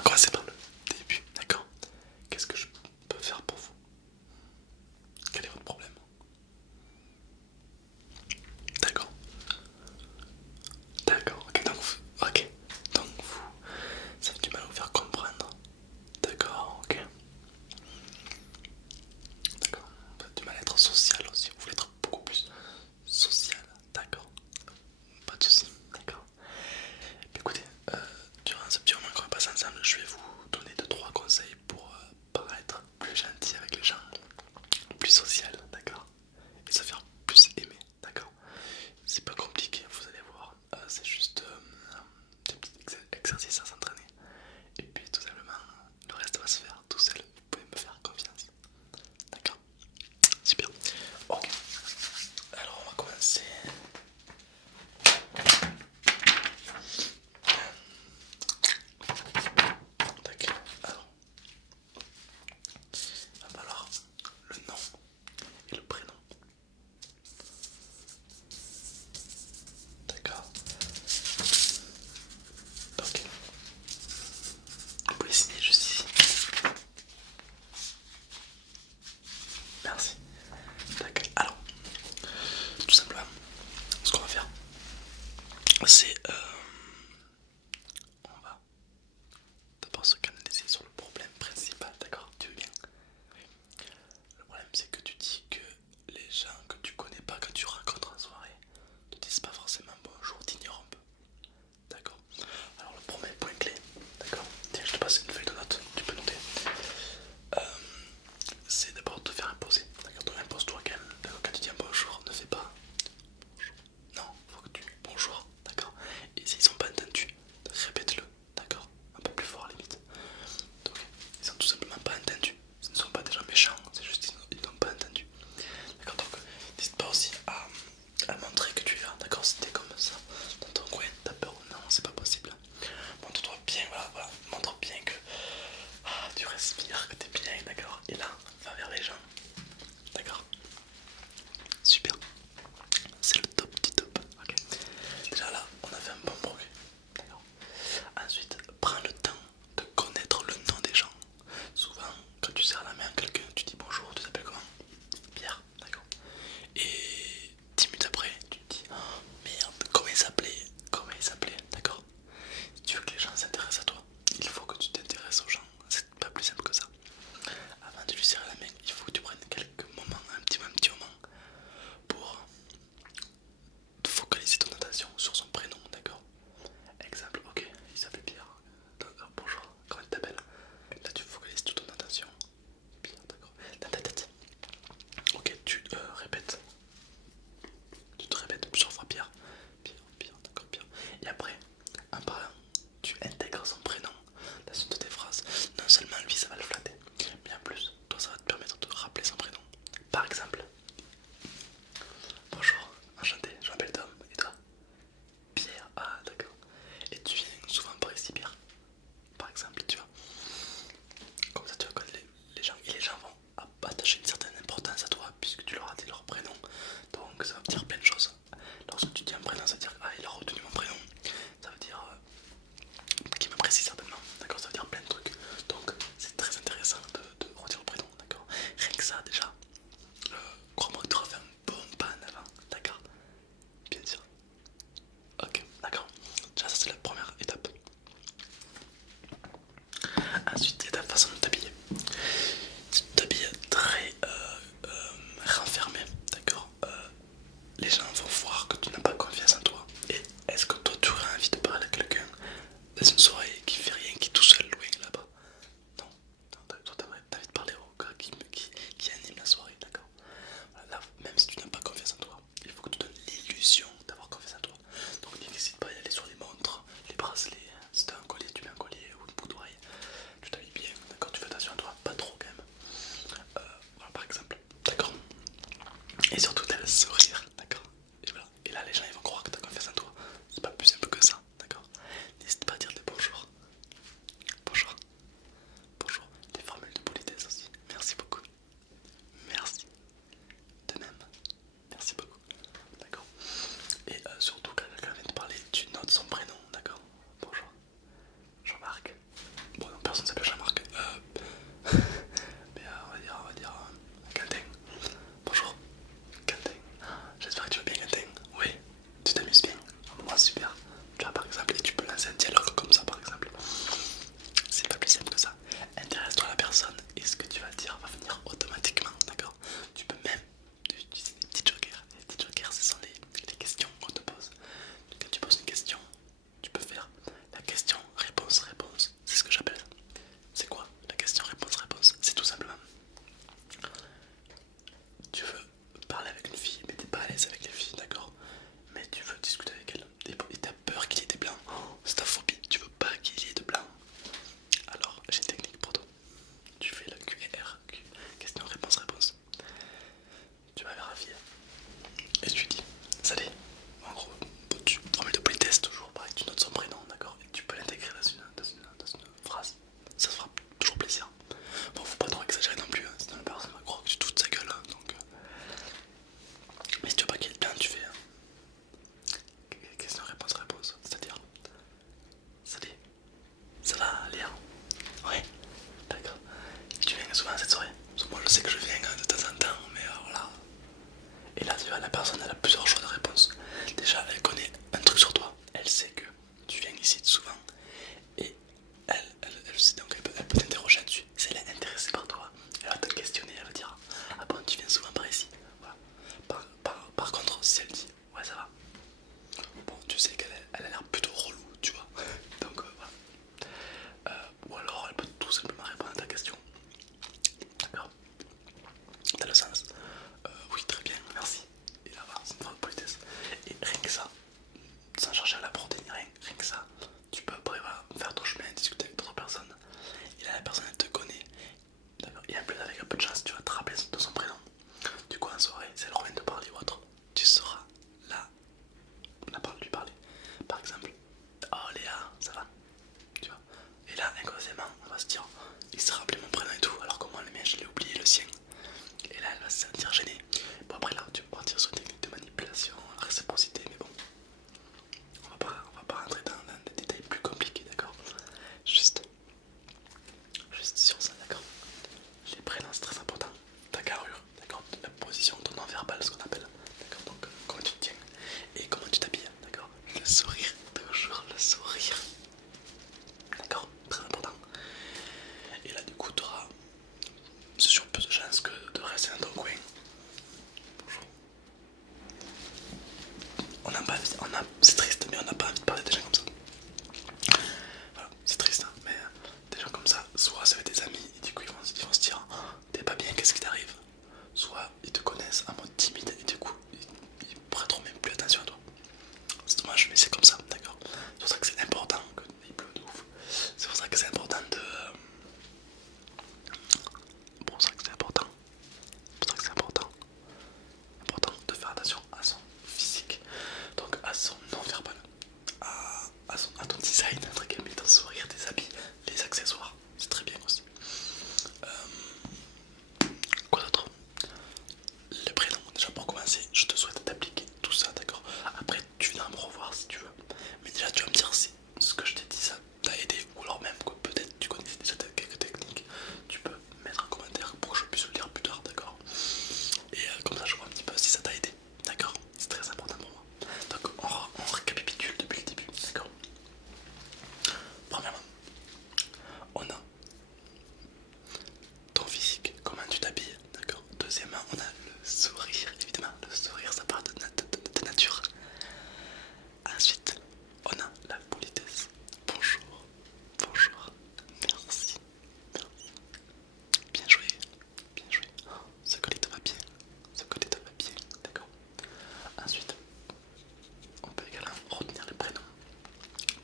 va commencer par le début, d'accord? Qu'est-ce que je peux faire pour vous? Quel est votre problème? D'accord, d'accord, donc vous avez du mal à vous faire comprendre. D'accord, ok. D'accord, vous avez du mal à être social aussi, vous voulez être beaucoup plus social. D'accord, pas de soucis, d'accord. Écoutez, durant ce petit moment qu'on va passer ensemble, je vais vous donner 2 3 conseils pour paraître plus gentil avec les gens, plus social, d'accord? Et se faire plus aimer, d'accord? C'est pas compliqué, vous allez voir, c'est juste des petits exercices à s'entraîner. Et puis tout simplement, le reste va se faire tout seul, vous pouvez me faire confiance, d'accord? Super, ok. Alors on va commencer. Tac. Alors, il va falloir le nom et le prénom. D'accord. Ok. Vous pouvez signer juste ici. Merci. D'accord. Alors, tout simplement, ce qu'on va faire, c'est on va d'abord se canaliser sur le problème principal. D'accord? Tu veux bien? Le problème, c'est que tu dis que les gens que tu connais pas, quand tu rencontres en soirée, te disent pas forcément bonjour, t'ignorent un peu. D'accord? Alors, le premier point clé, d'accord? Tiens, je te passe une feuille de notes, tu peux noter. Euh, c'est d'abord te faire imposer. D'accord? Donc impose-toi quand même. D'accord? Quand tu dis un bonjour, ne fais pas bonjour. Non, faut que tu bonjour. D'accord? Et s'ils sont pas entendus, répète-le. D'accord? Un peu plus fort à la limite. Donc, ils sont tout simplement pas entendus. Ce ne sont pas des gens méchants, c'est juste qu'ils n'ont pas entendu. D'accord? Donc, n'hésite pas aussi à montrer que tu es là. D'accord? Si t'es comme ça dans ton coin, t'as peur, non, c'est pas possible. Montre-toi bien, voilà. Montre bien que tu respires, que t'es bien, d'accord? Et là, va vers les gens. D'accord? Super. C'est le top du top. Ok. Déjà là, on a fait un bon progrès. D'accord. Ensuite, prends le temps de connaître le nom des gens. Souvent, quand tu serres la main à quelqu'un, tu dis bonjour, tu t'appelles comment? Pierre, d'accord. Et 10 minutes après, tu te dis oh, merde, comment il s'appelait? Comment il s'appelait? D'accord. Si tu veux que les gens s'intéressent à toi, il faut que tu t'intéresses aux gens. C'est pas plus simple que ça. Avant de lui serrer la main, il faut que tu prennes quelques moments, un petit moment pour focaliser ton attention sur son prénom, d'accord? Exemple, ok, il s'appelle Pierre. Bonjour, comment il t'appelle? Là tu focalises toute ton attention. Pierre, d'accord. Dans ta tête. Ok, tu répètes. Tu te répètes plusieurs fois Pierre. Pierre, d'accord, Pierre. Et après, en parlant, tu intègres son prénom dans une de tes phrases. Non seulement lui ça va le flatter, mais en plus, toi ça va te permettre de rappeler son prénom. Par exemple, bonjour, enchanté, je m'appelle Tom, et toi? Pierre, ah d'accord. Et tu viens souvent par ici, Pierre, par exemple, tu vois. Comme ça tu vas connaître les gens, et les gens vont attacher une certaine importance à toi puisque tu leur as dit leur prénom. Donc ça va te dire plein de choses. Lorsque tu dis un prénom, ça veut dire ah il a retenu mon prénom. Ça veut dire qu'il m'apprécie certainement. D'accord, ça veut dire plein de trucs. Donc c'est très intéressant de redire le prénom. D'accord. Rien que ça déjà. Crois-moi que tu auras fait un bon pas en avant. D'accord. Bien sûr. Ok, d'accord. Déjà ça c'est la première étape. Ensuite, il y a ta façon de t'habiller. Tu t'habilles très renfermé, d'accord? Les gens vont voir que tu n'as pas confiance en toi. Et est-ce que toi tu aurais envie de parler à quelqu'un dans une soirée qui fait rien, qui est tout seul loin là-bas? Non, non, toi t'as envie de parler au gars qui anime la soirée, d'accord? Voilà, là, même si tu n'as pas confiance en toi, il faut que tu donnes l'illusion d'avoir confiance en toi. Donc n'hésite pas à y aller sur les montres, les bracelets. Si t'as un collier, tu mets un collier ou une boucle d'oreille. Tu t'habilles bien, d'accord? Tu fais attention à toi, pas trop quand même. Voilà par exemple, d'accord? Et surtout t'as le sourire, d'accord? Et voilà. Et là les gens ils vont croire que t'as confiance en toi. C'est pas plus simple que ça, d'accord? N'hésite pas à dire des bonjours. Bonjour. Bonjour. Des formules de politesse aussi. Merci beaucoup. Merci. De même. Merci beaucoup. D'accord. Et surtout quand quelqu'un vient te parler, tu notes son prénom, d'accord? Bonjour. Jean-Marc. Bon non, troisièmement, on va se dire, il s'est rappelé mon prénom et tout, alors que moi le mien je l'ai oublié, le sien. Et là elle va se sentir gênée. Bon après là tu peux partir sur une technique de manipulation, la réciprocité, mais bon, on va pas rentrer dans des détails plus compliqués, d'accord. Juste sur ça, d'accord. Les prénoms c'est très important. Ta carrure, d'accord, la position, ton non-verbal, ce qu'on appelle, d'accord, donc comment tu te tiens et comment tu t'habilles, d'accord. Le sourire, toujours le sourire, d'accord, très important. Et là du coup tu auras sur peu de chances que de rester dans ton coin. Bonjour. C'est triste mais on n'a pas envie de parler des gens comme ça. Voilà, c'est triste hein, mais des gens comme ça, soit ça va être des amis et du coup ils vont se dire oh, t'es pas bien, qu'est-ce qui t'arrive. Soit ils te connaissent en mode timide et du coup ils prêteront même plus attention à toi. C'est dommage mais c'est comme ça, d'accord. C'est pour ça que c'est important que il pleut de ouf. C'est pour ça que c'est important de... pour ça que c'est important. C'est pour ça que c'est important de faire attention à son physique, donc à son non-verbal, à ton design, entre guillemets, ton sourire, tes habits, les accessoires, c'est très bien aussi. Quoi d'autre? Le prénom, déjà pour commencer, je te souhaite d'appliquer tout ça, d'accord. Après, tu viens me revoir si tu veux, mais déjà tu vas me dire si ce que je t'ai dit ça t'a aidé, ou alors même que peut-être tu connais déjà quelques techniques, tu peux mettre un commentaire pour que je puisse le lire plus tard, d'accord. Et comme ça je vois un petit peu si ça t'a aidé, d'accord. C'est très important pour moi. Donc on récapitule depuis le début, d'accord. Premièrement, on a ton physique, comment tu t'habilles, d'accord. Deuxièmement, on a le sourire, évidemment, le sourire ça part de nature. Ensuite, on a la politesse. Bonjour, bonjour, merci, merci. Bien joué, bien joué. Oh, ce collier te va bien, ce collier te va bien, d'accord. Ensuite, on peut également retenir les prénoms.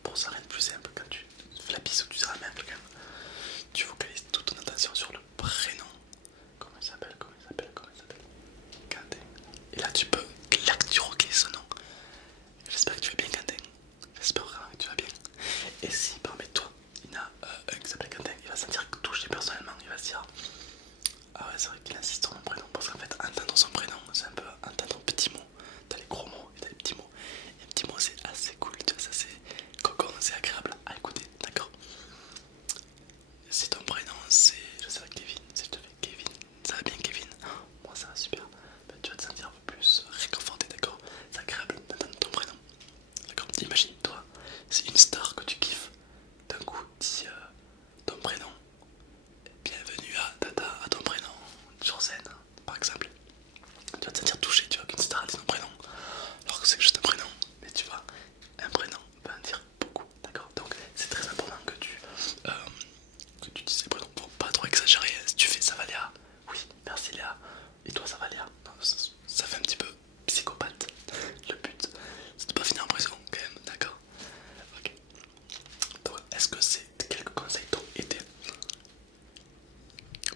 Pour ça, rien de plus simple, quand tu fais la bise ou tu serres la main à quelqu'un, tu focalises toute ton attention sur le prénom. Comment il s'appelle, comment il s'appelle, comment il s'appelle. Quentin. Et là, tu peux lacturoquer son nom. J'espère que tu vas bien, Quentin. J'espère vraiment que tu vas bien. Et si parmi toi, il y en a un qui s'appelle Quentin, il va se sentir touché personnellement. Il va se dire ah ouais, c'est vrai qu'il insiste sur mon prénom. Parce qu'en fait, entendre son prénom, c'est un peu entendre un petit mot. T'as les gros mots et t'as les petits mots. Et les petits mots, c'est assez cool. Tu vois, ça c'est cocon, c'est agréable à écouter. D'accord. Si ton prénom c'est, je sais pas, Kevin, si je te fais Kevin, ça va bien Kevin, moi ça va super, ben, tu vas te sentir un peu plus réconforté, d'accord. C'est agréable d'entendre ton prénom, d'accord. Imagine toi, c'est une star que tu kiffes, d'un coup dis ton prénom, bienvenue à ton prénom sur scène par exemple. Tu vas te sentir touché, tu vois, qu'une star a dit ton prénom, alors que c'est juste un prénom, mais tu vois, un prénom peut en dire beaucoup, d'accord. Donc c'est très important euh, que tu dises les prénoms pour pas trop exagérer. Si tu fais ça va Léa, oui, merci Léa, et toi ça va Léa, non, ça fait un petit peu psychopathe. Le but c'est de pas finir en prison quand même, d'accord. Ok. Donc est-ce que ces quelques conseils t'ont aidé?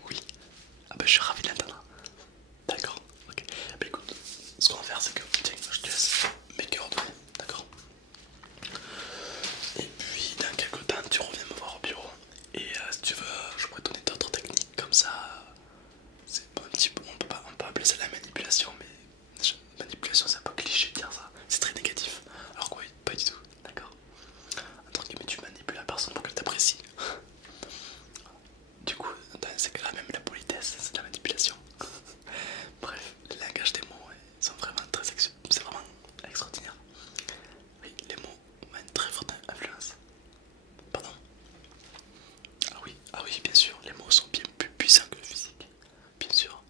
Oui. Ah bah je suis ravi de l'entendre. D'accord, ok. Bah écoute, ce qu'on va faire c'est que, tiens, je te laisse mes coordonnées, d'accord. Et puis dans quelques temps tu reviens me voir au bureau. Et si tu veux, je pourrais te donner d'autres techniques comme ça. C'est pas un petit peu, on peut appeler ça la manipulation, mais manipulation c'est un peu cliché de dire ça. C'est très négatif. Alors que oui, pas du tout, d'accord. Entre guillemets, tu manipules la personne pour qu'elle t'apprécie. Du coup, dans ces cas-là, même la politesse, c'est de la manipulation. Bref, le langage des mots sont vraiment très c'est vraiment extraordinaire. Oui, les mots ont une très forte influence. Pardon. Ah oui, bien sûr, les mots sont bien plus puissants que le physique. Bien sûr.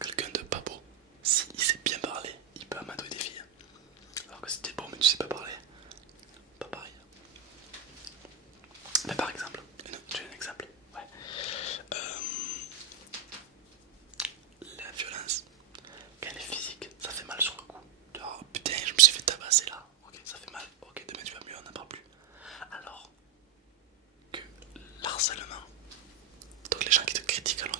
Quelqu'un de pas beau, s'il sait bien parler, il peut amadouer des filles. Alors que si t'es beau mais tu sais pas parler, pas pareil. Mais par exemple, j'ai un exemple. Ouais. La violence, quand elle est physique, ça fait mal sur le coup. Genre, putain, je me suis fait tabasser là. Ok, ça fait mal. Ok, demain tu vas mieux, on n'en parle plus. Alors que l'harcèlement, donc les gens qui te critiquent alors